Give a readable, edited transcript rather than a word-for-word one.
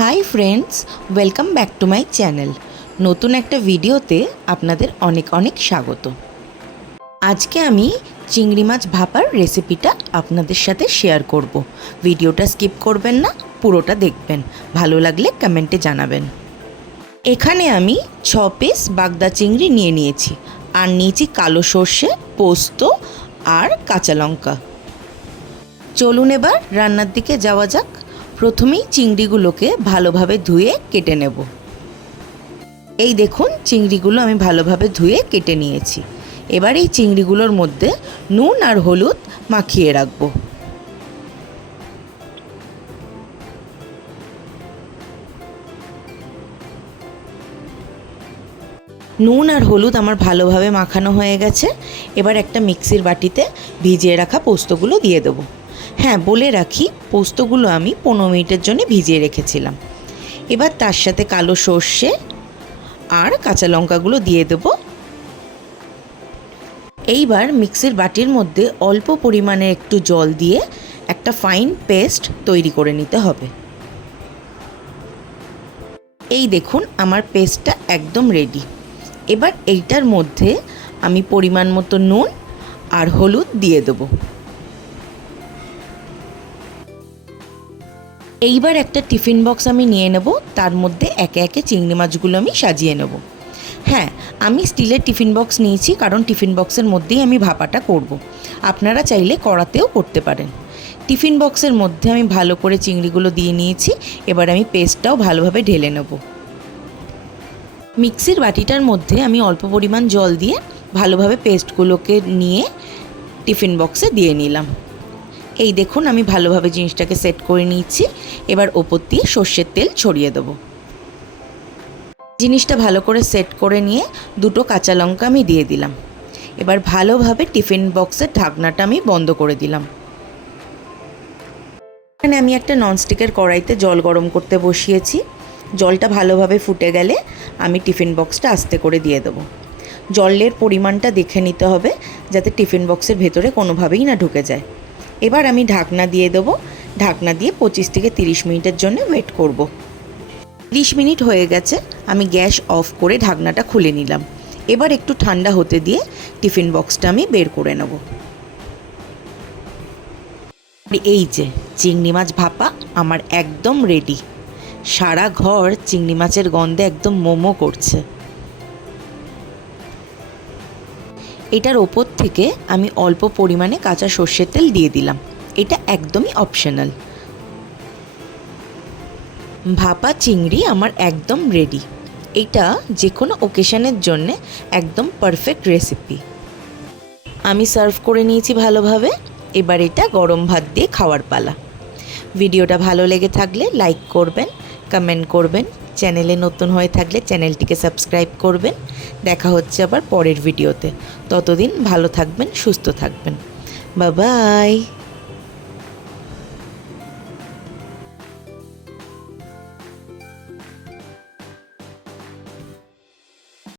Hi friends, welcome back to my channel. নতুন একটা ভিডিওতে আপনাদের অনেক অনেক স্বাগত। আজকে আমি চিংড়ি মাছ ভাপার রেসিপিটা আপনাদের সাথে শেয়ার করব। ভিডিওটা স্কিপ করবেন না, পুরোটা দেখবেন। ভালো লাগলে কমেন্টে জানাবেন। এখানে আমি 6 পিস বাগদা চিংড়ি নিয়ে নিয়েছি, আর নিয়েছি কালো সর্ষে, পোস্ত আর কাঁচা লঙ্কা। চলুন এবার রান্নার দিকে যাওয়া যাক। প্রথমেই চিংড়িগুলোকে ভালোভাবে ধুয়ে কেটে নেব। এই দেখুন, চিংড়িগুলো আমি ভালোভাবে ধুয়ে কেটে নিয়েছি। এবার এই চিংড়িগুলোর মধ্যে নুন আর হলুদ মাখিয়ে রাখব। নুন আর হলুদ আমার ভালোভাবে মাখানো হয়ে গেছে। এবার একটা মিক্সির বাটিতে ভিজিয়ে রাখা পোস্তগুলো দিয়ে দেবো। হ্যাঁ, বলে রাখি, পোস্তগুলো আমি 15 মিনিটের জন্য ভিজিয়ে রেখেছিলাম। এবার তার সাথে কালো সর্ষে আর কাঁচা লঙ্কাগুলো দিয়ে দেব। এইবার মিক্সির বাটির মধ্যে অল্প পরিমাণে একটু জল দিয়ে একটা ফাইন পেস্ট তৈরি করে নিতে হবে। এই দেখুন, আমার পেস্টটা একদম রেডি। এবার এইটার মধ্যে আমি পরিমাণ মতো নুন আর হলুদ দিয়ে দেব। এইবার একটা টিফিন বক্স আমি নিয়ে নেব, তার মধ্যে একে একে চিংড়ি মাছগুলো আমি সাজিয়ে নেব। হ্যাঁ, আমি স্টিলের টিফিন বক্স নিয়েছি, কারণ টিফিন বক্সের মধ্যেই আমি ভাপাটা করব। আপনারা চাইলে কড়াতেও করতে পারেন। টিফিন বক্সের মধ্যে আমি ভালো করে চিংড়িগুলো দিয়ে নিয়েছি। এবার আমি পেস্টটাও ভালোভাবে ঢেলে নেব। মিক্সির বাটিটার মধ্যে আমি অল্প পরিমাণ জল দিয়ে ভালোভাবে পেস্টগুলোকে নিয়ে টিফিন বক্সে দিয়ে নিলাম। এই দেখুন, আমি ভালোভাবে জিনিসটাকে সেট করে নিয়েছি। এবার ওপর দিয়ে সর্ষের তেল ছড়িয়ে দেবো। জিনিসটা ভালো করে সেট করে নিয়ে দুটো কাঁচা লঙ্কা আমি দিয়ে দিলাম। এবার ভালোভাবে টিফিন বক্সের ঢাকনাটা আমি বন্ধ করে দিলাম। এখানে আমি একটা ননস্টিকের কড়াইতে জল গরম করতে বসিয়েছি। জলটা ভালোভাবে ফুটে গেলে আমি টিফিন বক্সটা আস্তে করে দিয়ে দেবো। জলের পরিমাণটা দেখে নিতে হবে, যাতে টিফিন বক্সের ভেতরে কোনোভাবেই না ঢুকে যায়। এবার আমি ঢাকনা দিয়ে দেবো। ঢাকনা দিয়ে 25 থেকে 30 মিনিটের জন্য ওয়েট করব। 30 মিনিট হয়ে গেছে, আমি গ্যাস অফ করে ঢাকনাটা খুলে নিলাম। এবার একটু ঠান্ডা হতে দিয়ে টিফিন বক্সটা আমি বের করে নেব। এই যে চিংড়ি মাছ ভাপা আমার একদম রেডি। সারা ঘর চিংড়ি মাছের গন্ধে একদম মোমো করছে। এটার ওপর থেকে আমি অল্প পরিমাণে কাঁচা সর্ষের তেল দিয়ে দিলাম। এটা একদমই অপশনাল। ভাপা চিংড়ি আমার একদম রেডি। এটা যে কোনো ওকেশনের জন্যে একদম পারফেক্ট রেসিপি। আমি সার্ভ করে নিয়েছি ভালোভাবে। এবার এটা গরম ভাত দিয়ে খাওয়ার পালা। ভিডিওটা ভালো লেগে থাকলে লাইক করবেন, কমেন্ট করবেন। চ্যানেলে নতুন হয়ে থাকলে চ্যানেলটিকে সাবস্ক্রাইব করবেন। দেখা হচ্ছে আবার পরের ভিডিওতে। ততদিন ভালো থাকবেন, সুস্থ থাকবেন। Bye bye.